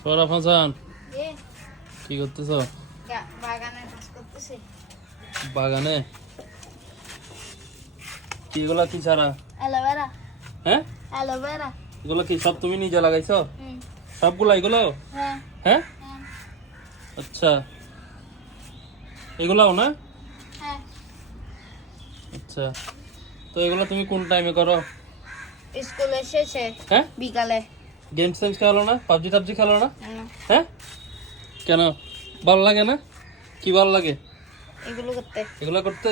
সরাফ হাসান। কি করতেছ? বাগানে কাজ করতেছি। বাগানে? কি এগুলা কি ছাড়া? অ্যালোভেরা। হ্যাঁ অ্যালোভেরা। এগুলো কি সব তুমি নিজে লাগাইছো? হুম। সবগুলা এগুলো? হ্যাঁ। হ্যাঁ। আচ্ছা। এগুলাও না? হ্যাঁ। আচ্ছা। তো এগুলো তুমি কোন টাইমে করো? স্কুল এসেছে হ্যাঁ বিকালে। গেমস টেমস খেলো না? পাবজি টাবজি খেলো না? হ্যাঁ? কেন? ভালো লাগে না? কি ভালো লাগে? এগুলো করতে। এগুলা করতে?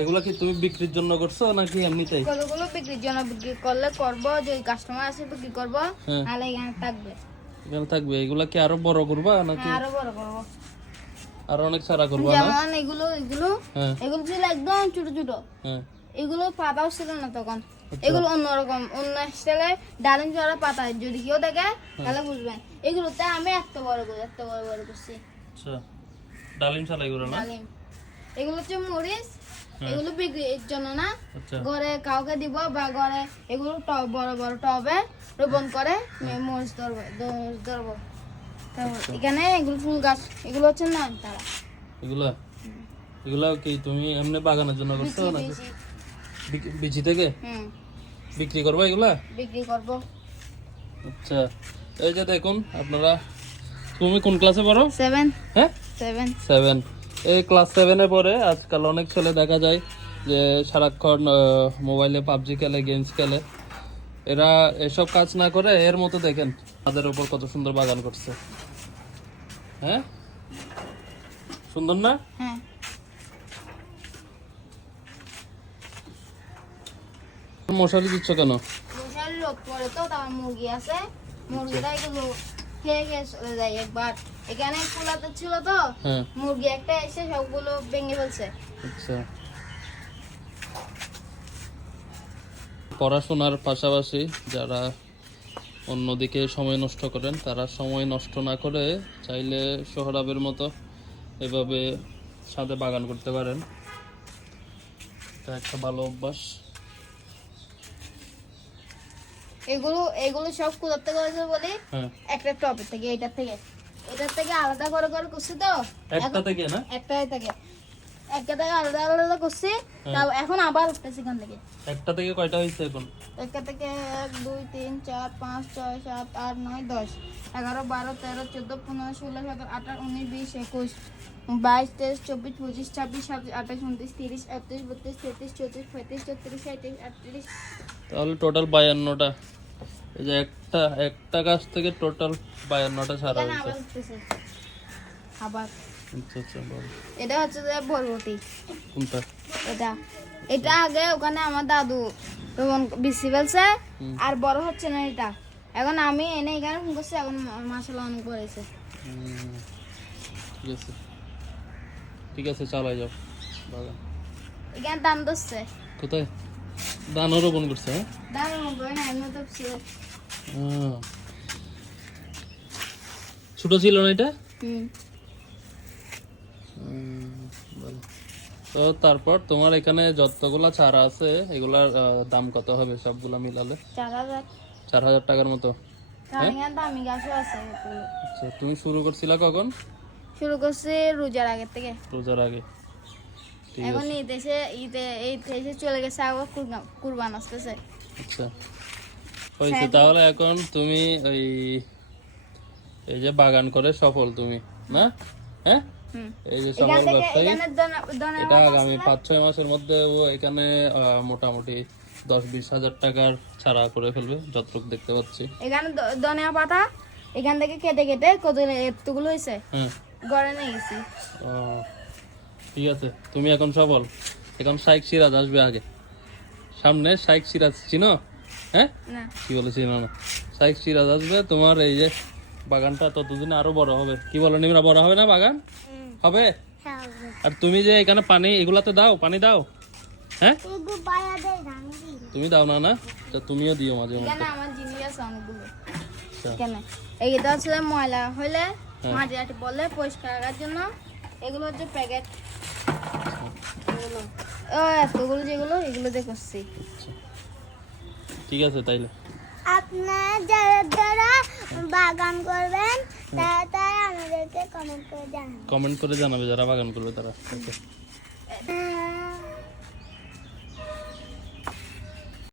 এগুলা কি তুমি বিক্রির জন্য করছ নাকি এমনিতেই? বিক্রির জন্য বিক্রি করলে করব যদি কাস্টমার আসে বিক্রি করব হ্যাঁ। নাহলে এখানে থাকবে। এখানে থাকবে? এগুলা কি আরও বড় করবা নাকি? হ্যাঁ, আরও বড় করব। আরও অনেক সারা করবা না? যেমন এগুলো এগুলো হ্যাঁ। এগুলো ছিল একদম ছোট ছোট। হ্যাঁ। এগুলো পাতাও ছিল না তখন। আচ্ছা। এগুলো অন্যরকম। অন্য স্টাইলে ডালিম চড়া পাতা যদি কেউ দেখে তাহলে বুঝবেন। এগুলোতে আমি এত বড় করে এত বড় বড় করছি। আচ্ছা। ডালিম ছাড়া এগুলো না? ডালিম। এগুলো হচ্ছে মরিচ। এগুলো বিক্রির জন্য না। আচ্ছা। ঘরে কাউকে দিব বা ঘরে এগুলো টব বড় বড় টবে রোপণ করে মরিচ ধরবো ধরবো। এখানে এগুলো ফুল গাছ এগুলো হচ্ছে না তারা এগুলা এগুলা কি তুমি এমনি বাগানের জন্য করছ নাকি? বিচি থেকে? বিক্রি করব এগুলা? বিক্রি করব। আচ্ছা এই যে দেখুন আপনারা তুমি কোন ক্লাসে পড়ো? সেভেন হ্যাঁ? সেভেন সেভেন এই ক্লাস সেভেনে পড়ে আজকাল অনেক ছেলে দেখা যায় যে সারাক্ষণ মোবাইলে পাবজি খেলে গেমস খেলে। এরা এসব কাজ না করে এর মতো দেখেন তাদের উপর কত সুন্দর বাগান করছে। হ্যাঁ? সুন্দর না? হ্যাঁ। মশারি দিচ্ছ কেন? মশারি রোদ পড়ে তো তার মুরগি আছে। মুরগিরা এগুলো খেয়ে খেয়ে চলে যায় একবার। এখানে খোলাতে ছিল তো হ্যাঁ। মুরগি একটা এসে সবগুলো ভেঙে ফেলছে। আচ্ছা। পড়াশোনার পাশাপাশি যারা অন্যদিকে সময় নষ্ট করেন তারা সময় নষ্ট না করে চাইলে সোহরাবের মতো এভাবে সাথে বাগান করতে পারেন। এটা একটা ভালো অভ্যাস। এগুলো এগুলো সব কোথাতে করেছে বলি হ্যাঁ। একটা টপের থেকে এটার থেকে। এটার থেকে আলাদা করে করে করছি তো। একটা থেকে না? একটাই থেকে। একটা থেকে আলাদা আলাদা করছি। তাও এখন আবার উঠতেছি এখান থেকে। একটা থেকে কয়টা হয়েছে এখন? একটা থেকে এক দুই তিন চার পাঁচ ছয় সাত আট নয় দশ এগারো বারো তেরো চোদ্দ পনেরো ষোলো সতেরো আঠারো উনিশ বিশ একুশ বাইশ তেইশ চব্বিশ পঁচিশ ছাব্বিশ সাতাশ আঠাশ উনত্রিশ তিরিশ একত্রিশ বত্রিশ তেত্রিশ চৌত্রিশ পঁয়ত্রিশ ছত্রিশ সাঁত্রিশ আটত্রিশ তাহলে টোটাল বায়ান্নটা। এই যে একটা একটা গাছ থেকে টোটাল বায়ান্নটা ছাড়া হয়েছে। আবার আচ্ছা আচ্ছা বল। এটা হচ্ছে যে বরবটি। কোনটা? এটা। এটা আগে ওখানে আমার দাদু রোপণ বিসি ফেলছে আর বড় হচ্ছে না এটা। এখন আমি এনে এখানে ফোন করছি এখন মাসালা অনেক করেছে ঠিক আছে। ঠিক আছে চালাই যাও। বাগান এখানে দাম ধরছে। কোথায়? ধানও রোপণ করছে হ্যাঁ? ছোট ছিল না এটা। তো তারপর তোমার এখানে যতগুলা চারা আছে এগুলার দাম কত হবে সবগুলা মিলালে? চার হাজার। টাকার মতো এগুলো। আচ্ছা তুমি শুরু করছিলা কখন? শুরু করছি রোজার আগের থেকে। রোজার আগে। এখন ঈদ এসে ঈদে ঈদ এসে চলে গেছে আবার কুরবান আসতেছে। আচ্ছা। হয়েছে তাহলে এখন তুমি ওই এই যে বাগান করে সফল তুমি না? হ্যাঁ? এই যে সফল ব্যবসায়ী। এটা আগামী পাঁচ ছয় মাসের মধ্যে ও এখানে মোটামুটি দশ বিশ হাজার টাকার ছাড়া করে ফেলবে যতটুকু দেখতে পাচ্ছি। এখানে ধনিয়া পাতা এখান থেকে কেটে কেটে কত এতগুলো হয়েছে। হ্যাঁ। ঘরে নিয়ে গেছি। ও, ঠিক আছে তুমি এখন সফল এখন শাইক সিরাজ আসবে আগে। সামনে শাইক সিরাজ চিনো? হ্যাঁ? কি বলে বলেছি না? শাইক সিরাজ আসবে তোমার এই যে বাগানটা ততদিনে আরও বড় হবে। কি বলো নিমরা বড় হবে না বাগান? হবে? আর তুমি যে এখানে পানি এগুলাতে দাও পানি দাও। হ্যাঁ? তুমি দাও না না? তা তুমিও দিও মাঝে মধ্যে। আমার জিনিস আছে অনেকগুলো আচ্ছা। এখানে। এইটা হচ্ছে ময়লা হলে হ্যাঁ। মাটি বললে পরিষ্কার রাখার জন্য। এগুলো হচ্ছে প্যাকেট। এতগুলো যেগুলো এগুলো দিয়ে করছি। ঠিক আছে তাইলে। আপনার যারা যারা বাগান করবেন তারা তারা আমাদেরকে কমেন্ট করে জানাবেন। কমেন্ট করে জানাবে যারা বাগান করবে তারা। হ্যাঁ।